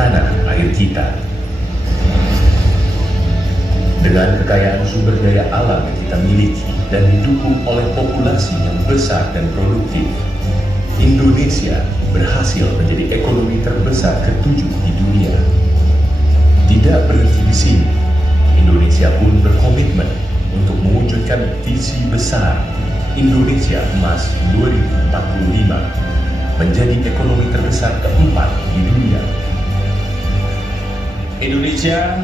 tanah air kita. Dengan kekayaan sumber daya alam yang kita miliki dan didukung oleh populasi yang besar dan produktif, Indonesia berhasil menjadi ekonomi terbesar ke-7 di dunia. Tidak berhenti di sini, Indonesia pun berkomitmen untuk mewujudkan visi besar Indonesia Emas 2045 menjadi ekonomi terbesar keempat di dunia. Indonesia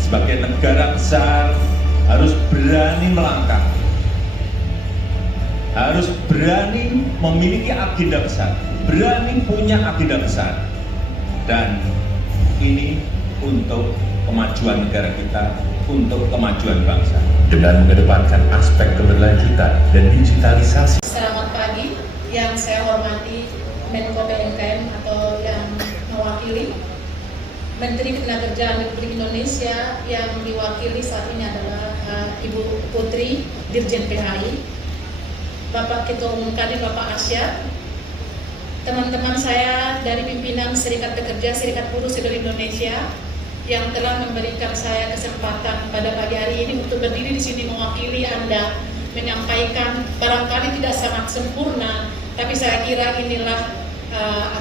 sebagai negara besar harus berani melangkah, harus berani memiliki agenda besar, berani punya agenda besar, dan ini untuk kemajuan negara kita, untuk kemajuan bangsa. Dengan mengedepankan aspek keberlanjutan dan digitalisasi. Selamat pagi, yang saya hormati Menko PMKM atau yang mewakili Menteri Ketenagakerjaan Republik Indonesia, yang diwakili saat ini adalah Ibu Putri Dirjen PHI, Bapak Ketua Umum Kadin Bapak Asyad, teman-teman saya dari pimpinan Serikat Pekerja Serikat Buruh seluruh Indonesia yang telah memberikan saya kesempatan pada pagi hari ini untuk berdiri di sini mewakili Anda, menyampaikan barangkali tidak sangat sempurna, tapi saya kira inilah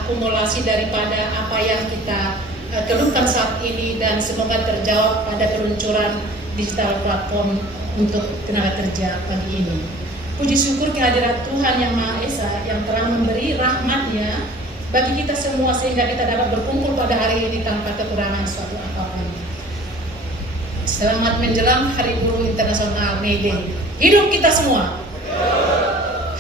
akumulasi daripada apa yang kita keluhkan saat ini, dan semoga terjawab pada peluncuran digital platform untuk tenaga kerja pagi ini. Puji syukur kehadirat Tuhan Yang Maha Esa yang telah memberi rahmat-Nya bagi kita semua sehingga kita dapat berkumpul pada hari ini tanpa kekurangan suatu apapun. Selamat menjelang Hari Buruh Internasional May Day. Hidup kita semua.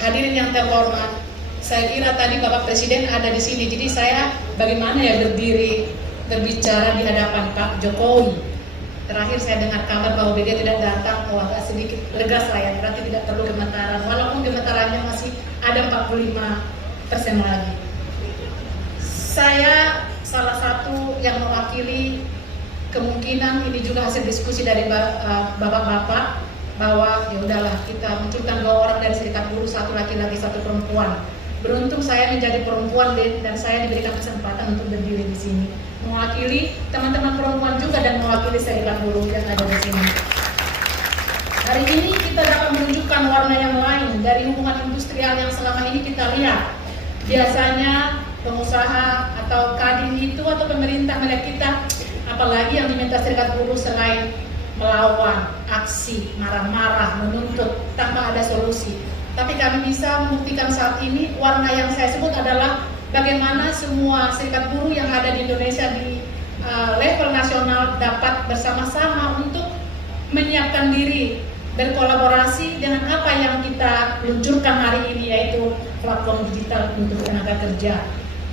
Hadirin yang terhormat, saya kira tadi Bapak Presiden ada di sini, jadi saya bagaimana ya berdiri berbicara di hadapan Pak Jokowi. Terakhir saya dengar kabar bahwa beliau tidak datang, agak sedikit lega saya, berarti tidak perlu gemetaran, walaupun gemetarannya masih ada 45% lagi. Saya salah satu yang mewakili, kemungkinan ini juga hasil diskusi dari bapak-bapak, bahwa ya udahlah kita munculkan 2 orang dari serikat buruh, 1 laki-laki 1 perempuan. Beruntung saya menjadi perempuan dan saya diberikan kesempatan untuk berdiri di sini, mewakili teman-teman perempuan juga dan mewakili serikat buruh yang ada di sini. Hari ini kita dapat menunjukkan warna yang lain dari hubungan industrial yang selama ini kita lihat. Biasanya pengusaha atau kadin itu atau pemerintah melihat kita, apalagi yang diminta serikat buruh selain melawan, aksi, marah-marah, menuntut tanpa ada solusi. Tapi kami bisa membuktikan saat ini warna yang saya sebut adalah bagaimana semua serikat buruh yang ada di Indonesia di level nasional dapat bersama-sama untuk menyiapkan diri, berkolaborasi dengan apa yang kita luncurkan hari ini, yaitu platform digital untuk tenaga kerja.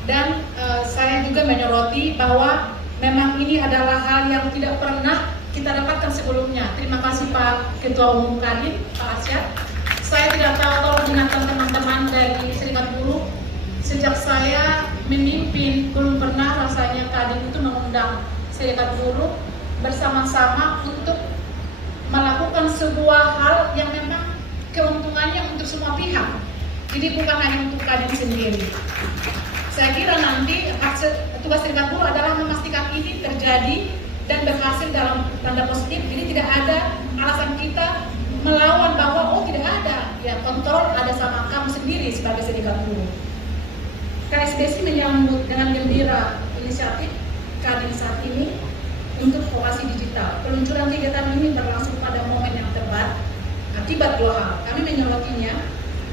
Dan saya juga menyoroti bahwa memang ini adalah hal yang tidak pernah kita dapatkan sebelumnya. Terima kasih Pak Ketua Umum Kadin, Pak Asyad. Saya tidak tahu kalau mengingatkan teman-teman dari serikat buruh, sejak saya memimpin belum pernah rasanya Kadin itu mengundang serikat buruh bersama-sama untuk melakukan sebuah hal yang memang keuntungannya untuk semua pihak. Jadi bukan hanya untuk Kadin sendiri. Saya kira nanti tugas serikat buruh adalah memastikan ini terjadi dan berhasil dalam tanda positif. Jadi tidak ada alasan kita melawan bahwa tidak ada, ya kontrol ada sama kamu sendiri sebagai serikat buruh. KSBSI menyambut dengan gembira inisiatif Kadin saat ini untuk vokasi digital. Peluncuran kegiatan ini berlangsung pada momen yang tepat akibat 2 hal. Kami menyorotinya.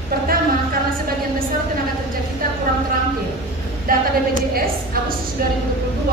Pertama, karena sebagian besar tenaga kerja kita kurang terampil. Data BPJS Agustus 2022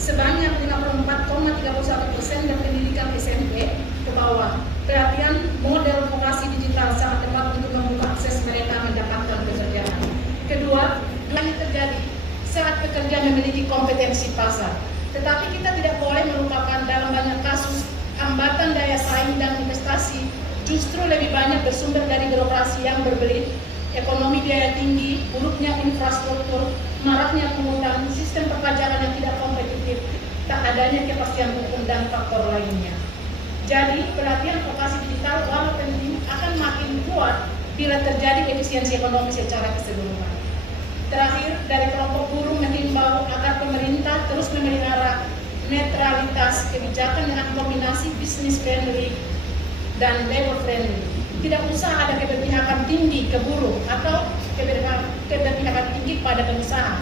sebanyak 54,31% berpendidikan SMP ke bawah. Pelatihan model vokasi digital sangat tepat untuk membuka akses mereka mendapatkan pekerjaan. Kedua, ini terjadi saat pekerja memiliki kompetensi pasar. Tetapi kita tidak boleh melupakan dalam banyak kasus hambatan daya saing dan investasi justru lebih banyak bersumber dari birokrasi yang berbelit, ekonomi biaya tinggi, buruknya infrastruktur, maraknya pungutan, sistem perpajakan yang tidak kompetitif, tak adanya kepastian hukum dan faktor lainnya. Jadi pelatihan vokasi digital walau penting akan makin kuat bila terjadi efisiensi ekonomi secara keseluruhan. Terakhir, dari kelompok buruh mengimbau agar pemerintah terus memiliki netralitas kebijakan dengan kombinasi business friendly dan labor friendly. Tidak usah ada keberpihakan tinggi ke buruh atau keberpihakan tinggi pada pengusaha.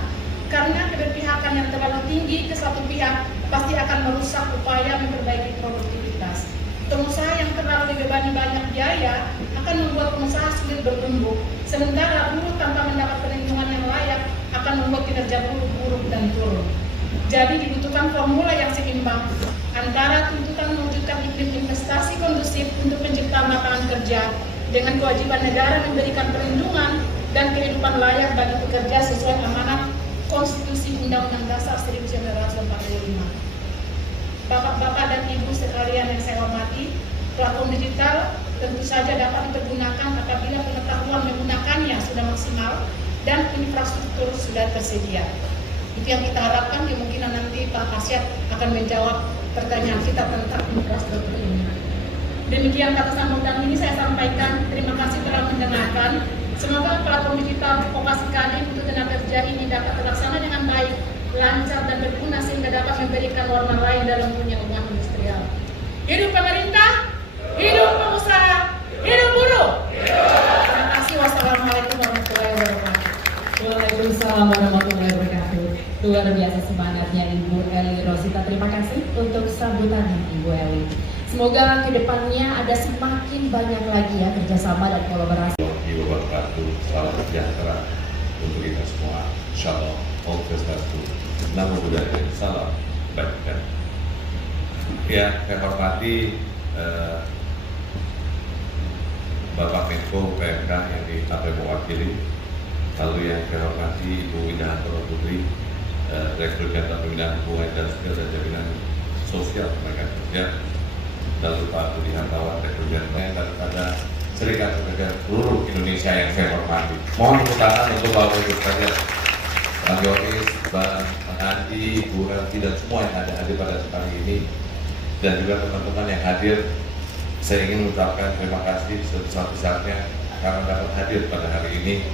Karena keberpihakan yang terlalu tinggi ke satu pihak pasti akan merusak upaya memperbaiki produktivitas. Pengusaha yang terlalu dibebani banyak biaya akan membuat pengusaha sulit bertumbuh, sementara buruh tanpa mendapat perlindungan yang layak akan membuat kinerja buruh buruk dan turun. Jadi dibutuhkan formula yang seimbang antara tuntutan mewujudkan iklim investasi kondusif untuk penciptaan lapangan kerja dengan kewajiban negara memberikan perlindungan dan kehidupan layak bagi pekerja sesuai amanat Konstitusi Undang-Undang Dasar 1945. Bapak-bapak dan ibu sekalian yang saya hormati, platform digital tentu saja dapat dipergunakan apabila pengetahuan menggunakannya sudah maksimal dan infrastruktur sudah tersedia. Itu yang kita harapkan. Kemungkinan nanti Pak Kasyaf akan menjawab pertanyaan kita tentang infrastruktur ini. Demikian kata sambutan ini saya sampaikan. Terima kasih telah mendengarkan. Semoga platform digital vokasi Kadin untuk tenaga kerja ini dapat terlaksana dengan baik, lancar dan berguna sehingga dapat memberikan warna lain dalam dunia hubungan industrial. Hidup pemerintah, hidup pengusaha, hidup buruh. Terima kasih. Wassalamualaikum warahmatullahi wabarakatuh. Waalaikumsalam warahmatullahi wabarakatuh. Luar biasa semangatnya Ibu Eli Rosita. Terima kasih untuk sambutannya Ibu Eli. Semoga kedepannya ada semakin banyak lagi ya kerjasama dan kolaborasi. Wabarakatuh, salam sejahtera untuk kita semua. Shalom, Om Swastiastu, Namo Buddhaya, salam kebajikan. Ya, saya hormati Bapak Menko PMK yang ditampai mewakili, lalu yang saya hormati Ibu Widahanto Putri, Direktur Jenderal Pembinaan Hubungan Industrial dan Jaminan Sosial Tenaga Kerja, lalu Pak Budi Hartawan, Direktur Jenderal daripada Serikat Pekerja seluruh Indonesia yang saya hormati. Mohon tepuk tangan untuk Bapak Ibu sekalian, Bang Yoris, Bang Andi, Bu Elvi dan semua yang ada pada hari ini, dan juga teman-teman yang hadir. Saya ingin mengucapkan terima kasih sebesar-besarnya karena dapat hadir pada hari ini,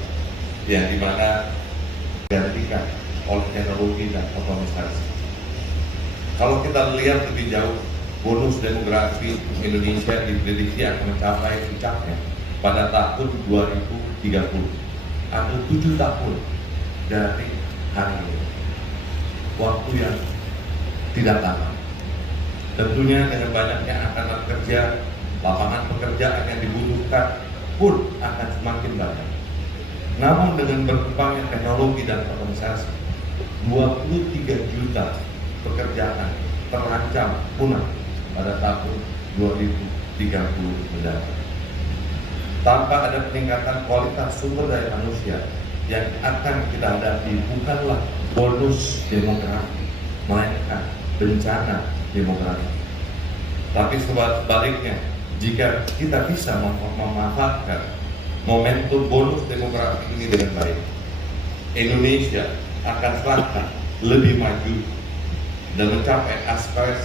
yang dimana digantikan oleh teknologi dan otomatisasi. Kalau kita lihat lebih jauh, bonus demografi Indonesia diprediksi akan mencapai puncaknya pada tahun 2030 atau 7 tahun dari hari ini. Waktu yang tidak lama. Tentunya dengan banyaknya angkatan kerja, lapangan pekerjaan yang dibutuhkan pun akan semakin banyak. Namun dengan berkembangnya teknologi dan otomatisasi, 23 juta pekerjaan terancam punah pada tahun 2030 mendatang. Tanpa ada peningkatan kualitas sumber daya manusia, yang akan kita hadapi bukanlah bonus demografi, melainkan bencana demografi. Tapi sebaliknya, jika kita bisa memanfaatkan momentum bonus demografi ini dengan baik, Indonesia akan selangkah lebih maju dan mencapai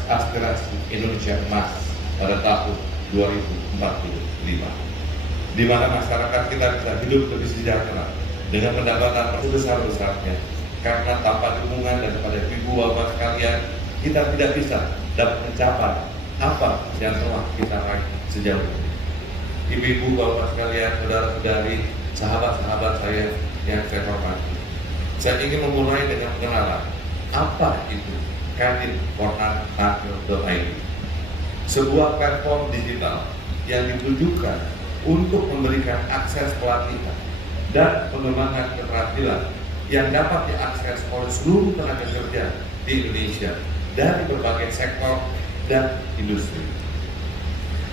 aspirasi Indonesia emas pada tahun 2045, di mana masyarakat kita bisa hidup lebih sejahtera dengan pendapatan sebesar-besarnya. Karena tanpa dukungan daripada ibu bapak sekalian, kita tidak bisa dapat mencapai apa yang telah kita raih sejauh ini. Ibu-ibu bapak sekalian, saudara-saudari, sahabat-sahabat saya yang saya hormati, saya ingin memulai dengan pengenalan apa itu Kadin.id, sebuah platform digital yang ditujukan untuk memberikan akses pelatihan dan pengembangan keterampilan yang dapat diakses oleh seluruh tenaga kerja di Indonesia dari berbagai sektor dan industri.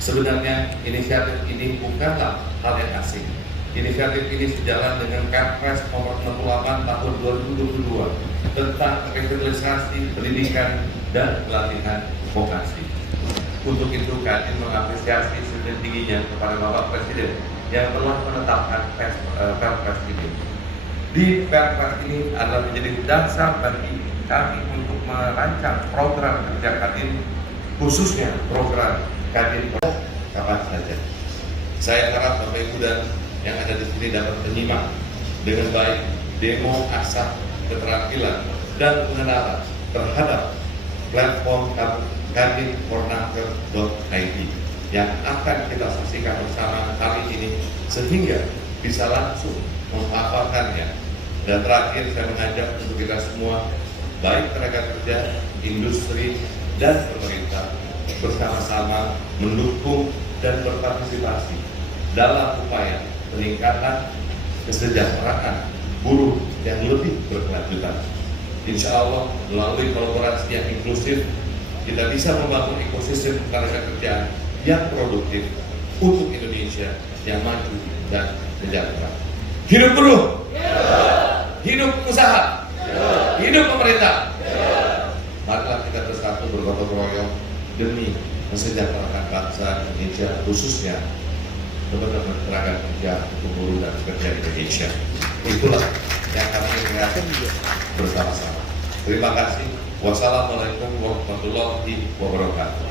Sebenarnya inisiatif ini bukanlah hal yang asing. Inisiatif ini sejalan dengan Kepres nomor 68 tahun 2022 tentang revitalisasi pendidikan dan pelatihan vokasi. Untuk itu, Kadin mengapresiasi setinggi-tingginya kepada Bapak Presiden yang telah menetapkan Perpres ini. Di Perpres ini adalah menjadi dasar bagi kami untuk merancang program kerja Kadin, khususnya program Kadin kapan saja. Saya harap Bapak Ibu dan yang ada di sini dapat menyimak dengan baik demo asah keterampilan dan pengenalan terhadap platform kadinfornaker.id yang akan kita saksikan bersama kali ini sehingga bisa langsung memaparkannya. Dan terakhir saya mengajak untuk kita semua, baik tenaga kerja, industri, dan pemerintah bersama-sama mendukung dan berpartisipasi dalam upaya peningkatan kesejahteraan buruh yang lebih berkelanjutan. Insya Allah melalui kolaborasi yang inklusif kita bisa membangun ekosistem tenaga kerjaan yang produktif untuk Indonesia yang maju dan sejahtera. Hidup buruh, hidup usaha, hidup pemerintah. Marilah kita bersatu bergotong royong demi mensejahterakan bangsa Indonesia, khususnya teman-teman tenaga kerja untuk buruh dan pekerja Indonesia. Itulah yang kami ingat bersama-sama. Terima kasih. Wassalamualaikum warahmatullahi wabarakatuh.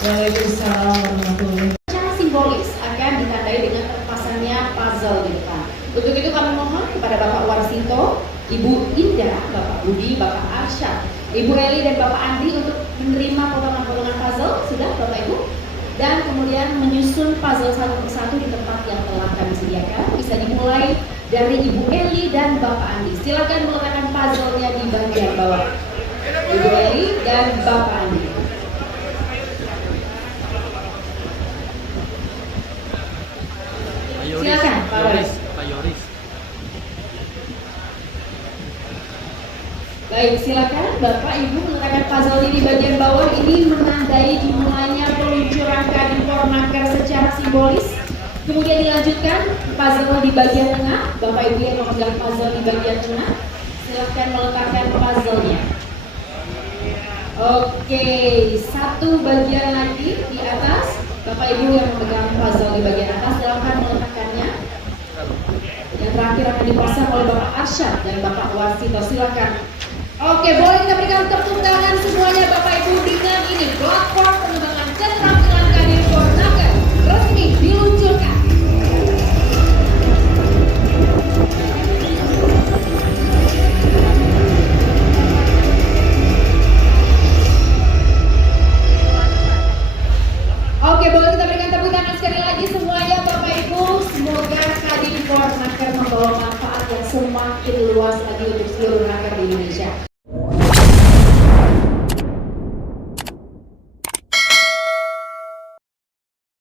Waalaikumsalam warahmatullahi wabarakatuh. Secara simbolis akan ditandai dengan terpasangnya puzzle di depan. Untuk itu kami mohon kepada Bapak Warsinto, Ibu Indah, Bapak Budi, Bapak Arsyad, Ibu Eli dan Bapak Andi untuk menerima potongan-potongan puzzle. Sudah Bapak Ibu? Dan kemudian menyusun puzzle satu persatu di tempat yang telah kami sediakan. Bisa dimulai dari Ibu Eli dan Bapak Andi. Silakan meletakkan puzzle-nya di bagian bawah. Ibu Eli dan Bapak Andi. Silakan, Pak Yoris. Baik, silakan Bapak Ibu meletakkan puzzle ini di bagian bawah. Ini menandai dimulainya peluncuran Kadinfornaker secara simbolis. Kemudian dilanjutkan puzzle di bagian tengah. Bapak Ibu yang memegang puzzle di bagian tengah, silakan meletakkan puzzle-nya. Oke, satu bagian lagi di atas. Bapak Ibu yang memegang puzzle di bagian atas, silakan meletakkannya. Yang terakhir akan dipasang oleh Bapak Arsyad dan Bapak Warsito. Silakan. Oke, boleh kita berikan tepuk tangan semuanya Bapak Ibu dengan ini platform pengembangan keterampilan Kadinfornaker resmi diluncurkan. Oke, boleh kita berikan tepuk tangan sekali lagi semuanya Bapak Ibu. Semoga Kadinfornaker membawa manfaat yang semakin luas lagi untuk seluruh rakyat di Indonesia.